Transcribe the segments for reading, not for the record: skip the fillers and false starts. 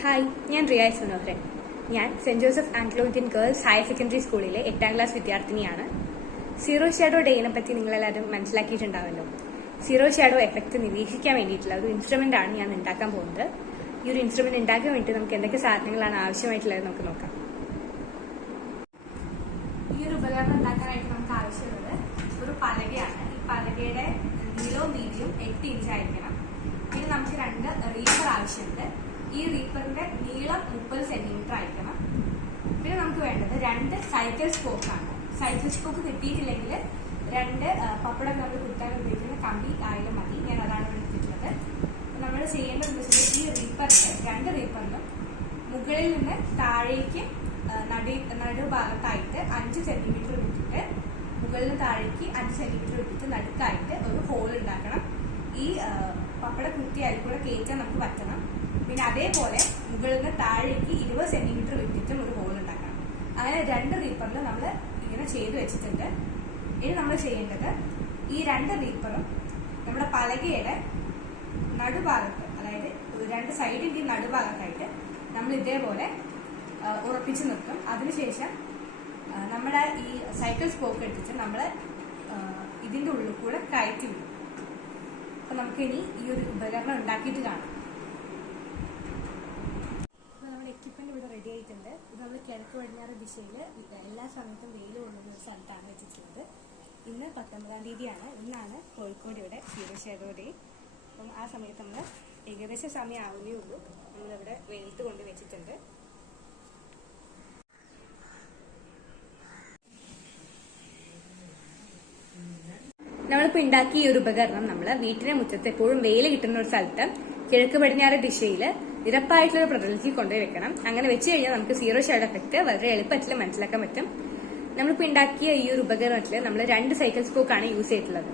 Hi, ഞാൻ Riya S മനോഹരൻ. ഞാൻ saint Joseph Anglo Indian girls higher secondary സ്കൂളിലെ 8ാം ക്ലാസ് വിദ്യാർത്ഥിനിയാണ്. സീറോ ഷാഡോ ഡേയിനെ പറ്റി നിങ്ങളെല്ലാവരും മനസ്സിലാക്കിയിട്ടുണ്ടാവല്ലോ. സീറോ ഷാഡോ എഫക്റ്റ് നിരീക്ഷിക്കാൻ വേണ്ടിയിട്ടുള്ള ഒരു ഇൻസ്ട്രുമെന്റ് ആണ് ഞാൻ ഉണ്ടാക്കാൻ പോകുന്നത്. ഈ ഒരു ഇൻസ്ട്രുമെന്റ് ഉണ്ടാക്കാൻ വേണ്ടി നമുക്ക് എന്തൊക്കെ സാധനങ്ങളാണ് ആവശ്യമായിട്ടുള്ളത് നമുക്ക് നോക്കാം. ഈ ഒരു ഉപകരണം ഉണ്ടാക്കാനായിട്ട് നമുക്ക് ആവശ്യമുള്ളത് ഒരു പലകയാണ്. ഈ പലകയുടെ നീളവും വീതിയും 8 ഇഞ്ച് ആയിരിക്കണം. പിന്നെ നമുക്ക് 2 റീപ്പർ ആവശ്യമുണ്ട്. ഈ റീപ്പറിന്റെ നീളം 30 സെന്റിമീറ്റർ ആയിരിക്കണം. പിന്നെ നമുക്ക് വേണ്ടത് 2 സൈക്കിൾ സ്പോക്കാണ്. സൈക്കിൾ സ്പോക്ക് കിട്ടിയിട്ടില്ലെങ്കിൽ 2 പപ്പടം നമ്മൾ കുത്താൻ ഉപയോഗിക്കുന്ന കമ്പി ആയാലും മതി. ഞാൻ അതാണ് എടുത്തിട്ടുള്ളത്. നമ്മൾ ചെയ്യേണ്ടതെന്ന് വെച്ചാൽ ഈ റീപ്പറിന്റെ 2 റീപ്പറിനും മുകളിൽ നിന്ന് താഴേക്ക് നടുഭാഗത്തായിട്ട് 5 സെന്റിമീറ്റർ വിട്ടിട്ട് മുകളിൽ നിന്ന് താഴേക്ക് 5 സെന്റിമീറ്റർ വിട്ടിട്ട് നടുക്കായിട്ട് ഒരു ഹോൾ ഉണ്ടാക്കണം. ഈ പപ്പട കുത്തി അതിൽ കൂടെ കയറ്റാൻ നമുക്ക് പറ്റണം. പിന്നെ അതേപോലെ മുകളിൽ നിന്ന് താഴേക്ക് 20 സെന്റിമീറ്റർ വിട്ടിട്ടും ഒരു ഹോൾ ഉണ്ടാക്കണം. അങ്ങനെ 2 റീപ്പറിൽ നമ്മൾ ഇങ്ങനെ ചെയ്തു വെച്ചിട്ടുണ്ട്. ഇനി നമ്മൾ ചെയ്യേണ്ടത് ഈ 2 റീപ്പറും നമ്മുടെ പലകയുടെ നടുഭാഗത്ത്, അതായത് 2 സൈഡിന്റെ നടുഭാഗത്തായിട്ട് നമ്മൾ ഇതേപോലെ ഉറപ്പിച്ചു നിർത്തും. അതിനുശേഷം നമ്മുടെ ഈ സൈക്കിൾ സ്പോക്ക് എടുത്തിട്ട് നമ്മൾ ഇതിന്റെ ഉള്ളിൽ കൂടെ കയറ്റി വിടും. അപ്പൊ നമുക്ക് ഇനി ഈ ഒരു ഉപകരണം ഉണ്ടാക്കിയിട്ട് കാണാം. നമ്മുടെ എക്യുപ്മെന്റ് ഇവിടെ റെഡി ആയിട്ടുണ്ട്. ഇത് നമ്മൾ കിഴക്ക് പടിഞ്ഞാറ് ദിശയിൽ എല്ലാ സമയത്തും വെയിൽ കൊള്ളുന്ന ഒരു സ്ഥലത്താണ് വെച്ചിട്ടുള്ളത്. ഇന്ന് 19-ാം തീയതിയാണ്. ഇന്നാണ് കോഴിക്കോട് ഇവിടെ സീറോ ഷാഡോ ഡേ. അപ്പം ആ സമയത്ത് നമ്മൾ ഏകദേശം സമയം ആവുന്നേ ഉള്ളൂ. നമ്മളിവിടെ വെയിലത്ത് കൊണ്ട് വെച്ചിട്ടുണ്ട്. നമ്മളിപ്പോൾ ഉണ്ടാക്കിയ ഈ ഒരു ഉപകരണം നമ്മൾ വീട്ടിന്റെ മുറ്റത്ത് എപ്പോഴും വെയിൽ കിട്ടുന്ന ഒരു സ്ഥലത്ത് കിഴക്ക് പടിഞ്ഞാറ് ദിശയിൽ നിരപ്പായിട്ടുള്ള ഒരു പ്രതലത്തിൽ കൊണ്ടുപോയി വെക്കണം. അങ്ങനെ വെച്ച് കഴിഞ്ഞാൽ നമുക്ക് സീറോ ഷാഡോ എഫക്ട് വളരെ എളുപ്പത്തിൽ മനസ്സിലാക്കാൻ പറ്റും. നമ്മളിപ്പോൾ ഉണ്ടാക്കിയ ഈ ഒരു ഉപകരണത്തിൽ നമ്മൾ 2 സൈക്കിൾ സ്പോക്കാണ് യൂസ് ചെയ്തിട്ടുള്ളത്.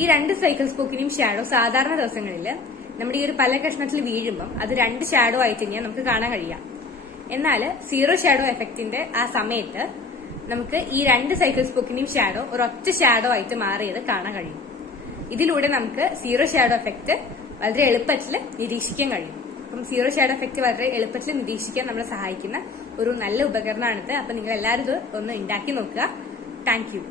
ഈ 2 സൈക്കിൾ സ്പോക്കിനെയും ഷാഡോ സാധാരണ ദിവസങ്ങളിൽ നമ്മുടെ ഈ ഒരു പല കഷ്ണത്തിൽ വീഴുമ്പം അത് 2 ഷാഡോ ആയിട്ട് തന്നെയാണ് നമുക്ക് കാണാൻ കഴിയാം. എന്നാൽ സീറോ ഷാഡോ എഫക്റ്റിന്റെ ആ സമയത്ത് നമുക്ക് ഈ 2 സൈക്കിൾ സ്പോക്കിന്റെയും ഷാഡോ ഒരൊറ്റ ഷാഡോ ആയിട്ട് മാറിയത് കാണാൻ കഴിയും. ഇതിലൂടെ നമുക്ക് സീറോ ഷാഡോ എഫക്ട് വളരെ എളുപ്പത്തിൽ നിരീക്ഷിക്കാൻ കഴിയും. അപ്പം സീറോ ഷാഡോ എഫക്ട് വളരെ എളുപ്പത്തിൽ നിരീക്ഷിക്കാൻ നമ്മളെ സഹായിക്കുന്ന ഒരു നല്ല ഉപകരണമാണിത്. അപ്പൊ നിങ്ങൾ എല്ലാവരും ഇത് ഒന്ന് ഉണ്ടാക്കി നോക്കുക. Thank you.